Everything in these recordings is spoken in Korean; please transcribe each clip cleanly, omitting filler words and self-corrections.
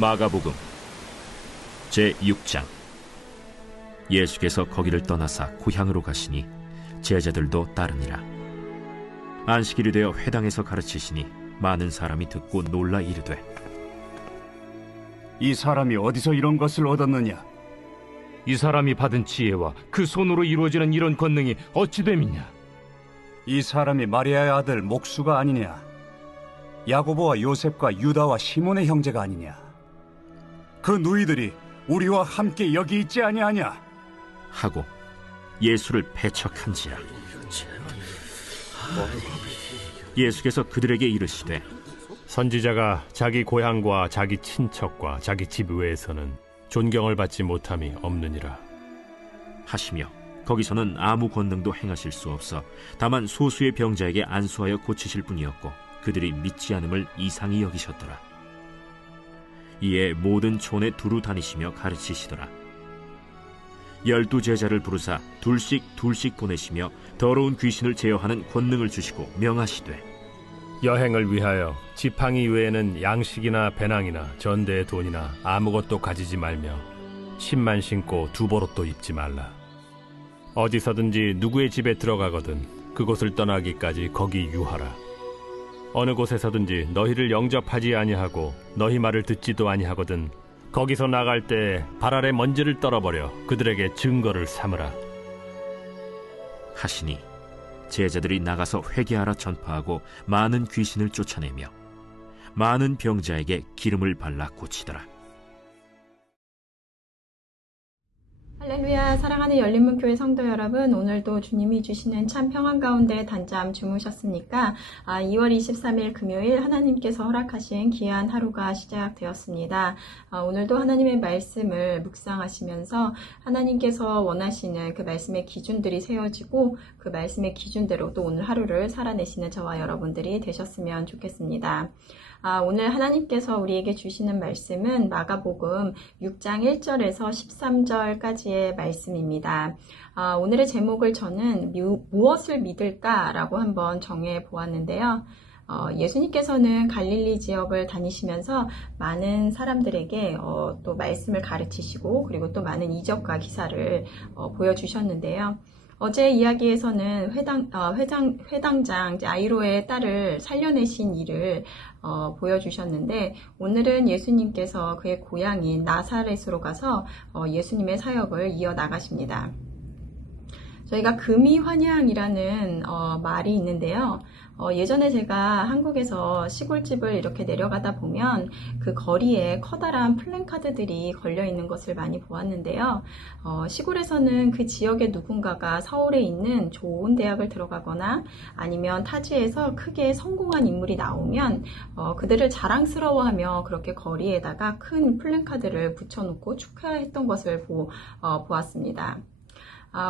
마가복음 제6장. 예수께서 거기를 떠나사 고향으로 가시니 제자들도 따르니라. 안식일이 되어 회당에서 가르치시니 많은 사람이 듣고 놀라 이르되, 이 사람이 어디서 이런 것을 얻었느냐? 이 사람이 받은 지혜와 그 손으로 이루어지는 이런 권능이 어찌 됨이냐? 이 사람이 마리아의 아들 목수가 아니냐? 야고보와 요셉과 유다와 시몬의 형제가 아니냐? 그 누이들이 우리와 함께 여기 있지 아니하냐? 하고 예수를 배척한지라. 예수께서 그들에게 이르시되, 선지자가 자기 고향과 자기 친척과 자기 집 외에서는 존경을 받지 못함이 없느니라 하시며 거기서는 아무 권능도 행하실 수 없어 다만 소수의 병자에게 안수하여 고치실 뿐이었고 그들이 믿지 않음을 이상히 여기셨더라. 이에 모든 촌에 두루 다니시며 가르치시더라. 12 제자를 부르사 둘씩 보내시며 더러운 귀신을 제어하는 권능을 주시고 명하시되, 여행을 위하여 지팡이 외에는 양식이나 배낭이나 전대의 돈이나 아무것도 가지지 말며 신만 신고 두보롯도 입지 말라. 어디서든지 누구의 집에 들어가거든 그곳을 떠나기까지 거기 유하라. 어느 곳에서든지 너희를 영접하지 아니하고 너희 말을 듣지도 아니하거든 거기서 나갈 때 발 아래 먼지를 떨어버려 그들에게 증거를 삼으라 하시니 제자들이 나가서 회개하라 전파하고 많은 귀신을 쫓아내며 많은 병자에게 기름을 발라 고치더라. 할렐루야. 사랑하는 열린문교회 성도 여러분, 오늘도 주님이 주시는 참 평안 가운데 단잠 주무셨습니까? 2월 23일 금요일 하나님께서 허락하신 귀한 하루가 시작되었습니다. 오늘도 하나님의 말씀을 묵상하시면서 하나님께서 원하시는 그 말씀의 기준들이 세워지고 그 말씀의 기준대로 또 오늘 하루를 살아내시는 저와 여러분들이 되셨으면 좋겠습니다. 오늘 하나님께서 우리에게 주시는 말씀은 마가복음 6장 1절에서 13절까지의 말씀입니다. 오늘의 제목을 저는 무엇을 믿을까라고 한번 정해 보았는데요. 예수님께서는 갈릴리 지역을 다니시면서 많은 사람들에게 또 말씀을 가르치시고 그리고 또 많은 이적과 기사를 보여주셨는데요. 어제 이야기에서는 회당장 야이로의 딸을 살려내신 일을 보여주셨는데, 오늘은 예수님께서 그의 고향인 나사렛으로 가서 예수님의 사역을 이어나가십니다. 저희가 금이환향이라는 말이 있는데요. 예전에 제가 한국에서 시골집을 이렇게 내려가다 보면 그 거리에 커다란 플랜카드들이 걸려 있는 것을 많이 보았는데요. 시골에서는 그 지역의 누군가가 서울에 있는 좋은 대학을 들어가거나 아니면 타지에서 크게 성공한 인물이 나오면 그들을 자랑스러워하며 그렇게 거리에다가 큰 플랜카드를 붙여놓고 축하했던 것을 보았습니다.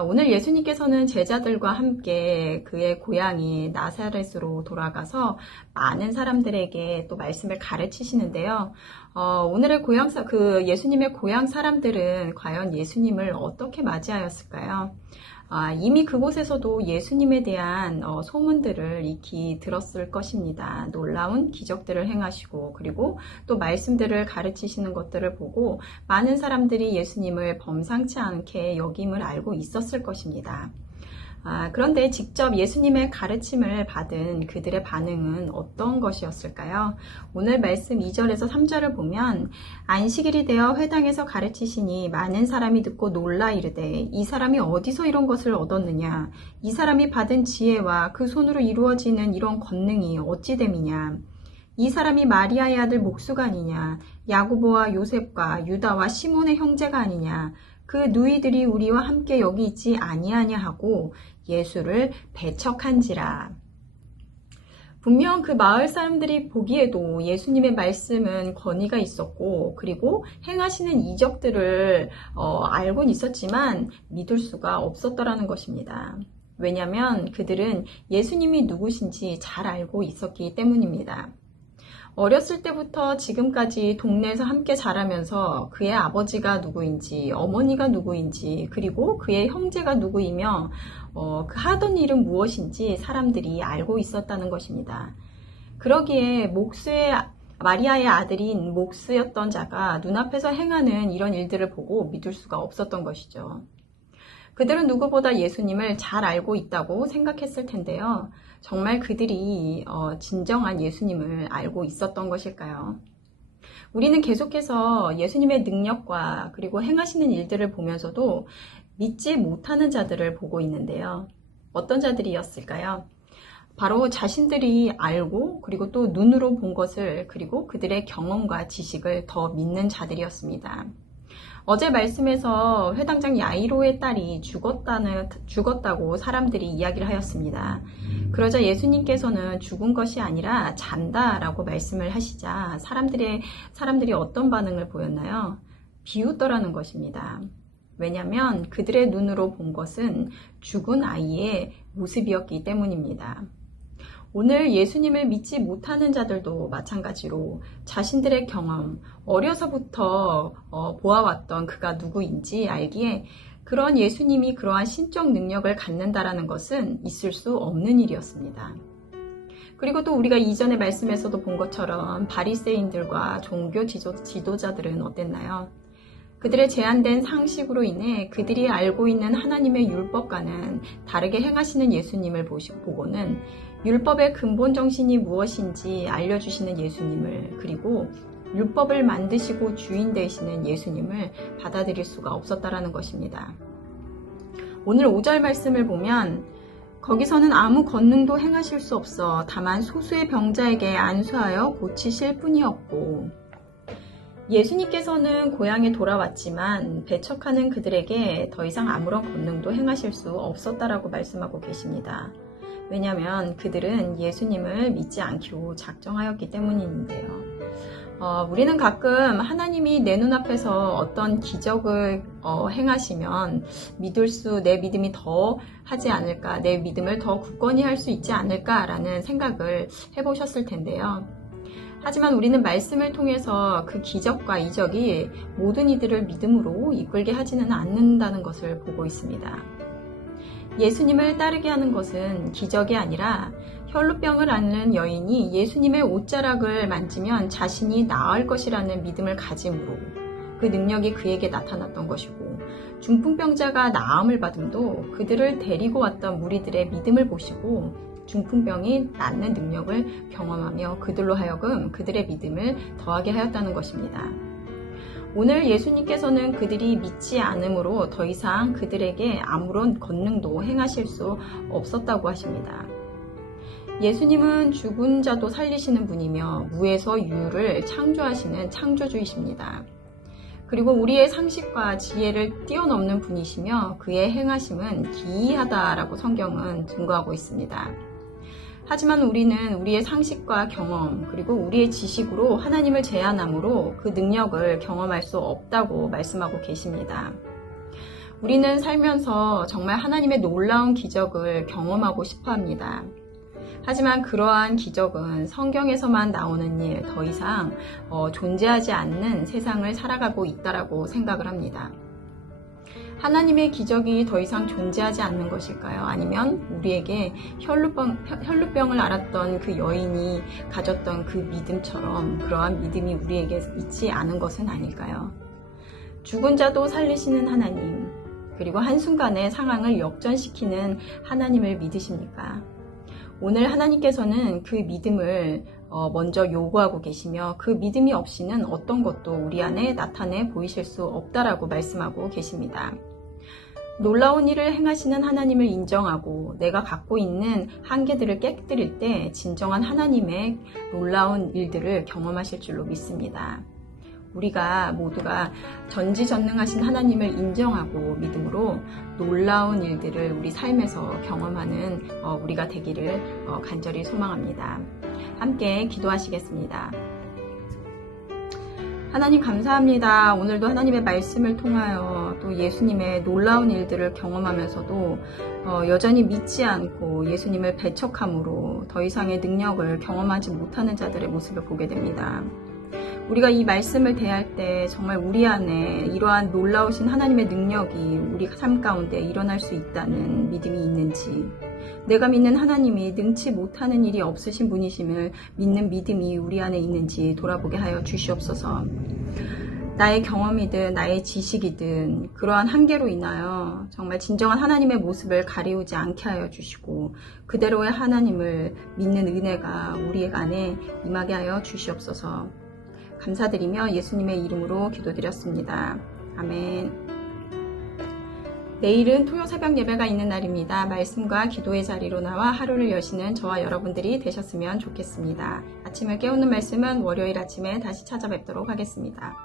오늘 예수님께서는 제자들과 함께 그의 고향이 나사렛으로 돌아가서 많은 사람들에게 또 말씀을 가르치시는데요. 오늘의 예수님의 고향 사람들은 과연 예수님을 어떻게 맞이하였을까요? 이미 그곳에서도 예수님에 대한 소문들을 익히 들었을 것입니다. 놀라운 기적들을 행하시고 그리고 또 말씀들을 가르치시는 것들을 보고 많은 사람들이 예수님을 범상치 않게 여김을 알고 있었을 것입니다. 그런데 직접 예수님의 가르침을 받은 그들의 반응은 어떤 것이었을까요? 오늘 말씀 2절에서 3절을 보면 안식일이 되어 회당에서 가르치시니 많은 사람이 듣고 놀라 이르되 이 사람이 어디서 이런 것을 얻었느냐? 이 사람이 받은 지혜와 그 손으로 이루어지는 이런 권능이 어찌 됨이냐? 이 사람이 마리아의 아들 목수가 아니냐? 야고보와 요셉과 유다와 시몬의 형제가 아니냐? 그 누이들이 우리와 함께 여기 있지 아니하냐 하고 예수를 배척한지라. 분명 그 마을 사람들이 보기에도 예수님의 말씀은 권위가 있었고 그리고 행하시는 이적들을 알고는 있었지만 믿을 수가 없었더라는 것입니다. 왜냐하면 그들은 예수님이 누구신지 잘 알고 있었기 때문입니다. 어렸을 때부터 지금까지 동네에서 함께 자라면서 그의 아버지가 누구인지, 어머니가 누구인지, 그리고 그의 형제가 누구이며 그 하던 일은 무엇인지 사람들이 알고 있었다는 것입니다. 그러기에 목수의 마리아의 아들인 목수였던 자가 눈앞에서 행하는 이런 일들을 보고 믿을 수가 없었던 것이죠. 그들은 누구보다 예수님을 잘 알고 있다고 생각했을 텐데요. 정말 그들이 진정한 예수님을 알고 있었던 것일까요? 우리는 계속해서 예수님의 능력과 그리고 행하시는 일들을 보면서도 믿지 못하는 자들을 보고 있는데요. 어떤 자들이었을까요? 바로 자신들이 알고 그리고 또 눈으로 본 것을 그리고 그들의 경험과 지식을 더 믿는 자들이었습니다. 어제 말씀에서 회당장 야이로의 딸이 죽었다고 사람들이 이야기를 하였습니다. 그러자 예수님께서는 죽은 것이 아니라 잔다라고 말씀을 하시자 사람들이 어떤 반응을 보였나요? 비웃더라는 것입니다. 왜냐하면 그들의 눈으로 본 것은 죽은 아이의 모습이었기 때문입니다. 오늘 예수님을 믿지 못하는 자들도 마찬가지로 자신들의 경험, 어려서부터 보아왔던 그가 누구인지 알기에 그런 예수님이 그러한 신적 능력을 갖는다라는 것은 있을 수 없는 일이었습니다. 그리고 또 우리가 이전의 말씀에서도 본 것처럼 바리새인들과 종교 지도자들은 어땠나요? 그들의 제한된 상식으로 인해 그들이 알고 있는 하나님의 율법과는 다르게 행하시는 예수님을 보고는 율법의 근본 정신이 무엇인지 알려주시는 예수님을 그리고 율법을 만드시고 주인 되시는 예수님을 받아들일 수가 없었다라는 것입니다. 오늘 5절 말씀을 보면 거기서는 아무 권능도 행하실 수 없어 다만 소수의 병자에게 안수하여 고치실 뿐이었고 예수님께서는 고향에 돌아왔지만 배척하는 그들에게 더 이상 아무런 권능도 행하실 수 없었다라고 말씀하고 계십니다. 왜냐하면 그들은 예수님을 믿지 않기로 작정하였기 때문인데요. 우리는 가끔 하나님이 내 눈앞에서 어떤 기적을 행하시면 내 믿음이 더 하지 않을까, 내 믿음을 더 굳건히 할 수 있지 않을까라는 생각을 해보셨을 텐데요. 하지만 우리는 말씀을 통해서 그 기적과 이적이 모든 이들을 믿음으로 이끌게 하지는 않는다는 것을 보고 있습니다. 예수님을 따르게 하는 것은 기적이 아니라 혈루병을 앓는 여인이 예수님의 옷자락을 만지면 자신이 나을 것이라는 믿음을 가짐으로 그 능력이 그에게 나타났던 것이고 중풍병자가 나음을 받음도 그들을 데리고 왔던 무리들의 믿음을 보시고 중풍병이 낫는 능력을 경험하며 그들로 하여금 그들의 믿음을 더하게 하였다는 것입니다. 오늘 예수님께서는 그들이 믿지 않으므로 더 이상 그들에게 아무런 권능도 행하실 수 없었다고 하십니다. 예수님은 죽은 자도 살리시는 분이며 무에서 유를 창조하시는 창조주이십니다. 그리고 우리의 상식과 지혜를 뛰어넘는 분이시며 그의 행하심은 기이하다라고 성경은 증거하고 있습니다. 하지만 우리는 우리의 상식과 경험 그리고 우리의 지식으로 하나님을 제한함으로 그 능력을 경험할 수 없다고 말씀하고 계십니다. 우리는 살면서 정말 하나님의 놀라운 기적을 경험하고 싶어 합니다. 하지만 그러한 기적은 성경에서만 나오는 일, 더 이상 존재하지 않는 세상을 살아가고 있다라고 생각을 합니다. 하나님의 기적이 더 이상 존재하지 않는 것일까요? 아니면 우리에게 혈루병을 앓았던 그 여인이 가졌던 그 믿음처럼 그러한 믿음이 우리에게 있지 않은 것은 아닐까요? 죽은 자도 살리시는 하나님, 그리고 한순간에 상황을 역전시키는 하나님을 믿으십니까? 오늘 하나님께서는 그 믿음을 먼저 요구하고 계시며 그 믿음이 없이는 어떤 것도 우리 안에 나타내 보이실 수 없다라고 말씀하고 계십니다. 놀라운 일을 행하시는 하나님을 인정하고 내가 갖고 있는 한계들을 깨뜨릴 때 진정한 하나님의 놀라운 일들을 경험하실 줄로 믿습니다. 우리가 모두가 전지전능하신 하나님을 인정하고 믿음으로 놀라운 일들을 우리 삶에서 경험하는 우리가 되기를 간절히 소망합니다. 함께 기도하시겠습니다. 하나님 감사합니다. 오늘도 하나님의 말씀을 통하여 또 예수님의 놀라운 일들을 경험하면서도 여전히 믿지 않고 예수님을 배척함으로 더 이상의 능력을 경험하지 못하는 자들의 모습을 보게 됩니다. 우리가 이 말씀을 대할 때 정말 우리 안에 이러한 놀라우신 하나님의 능력이 우리 삶 가운데 일어날 수 있다는 믿음이 있는지 내가 믿는 하나님이 능치 못하는 일이 없으신 분이심을 믿는 믿음이 우리 안에 있는지 돌아보게 하여 주시옵소서. 나의 경험이든 나의 지식이든 그러한 한계로 인하여 정말 진정한 하나님의 모습을 가리우지 않게 하여 주시고 그대로의 하나님을 믿는 은혜가 우리 안에 임하게 하여 주시옵소서. 감사드리며 예수님의 이름으로 기도드렸습니다. 아멘. 내일은 토요 새벽 예배가 있는 날입니다. 말씀과 기도의 자리로 나와 하루를 여시는 저와 여러분들이 되셨으면 좋겠습니다. 아침을 깨우는 말씀은 월요일 아침에 다시 찾아뵙도록 하겠습니다.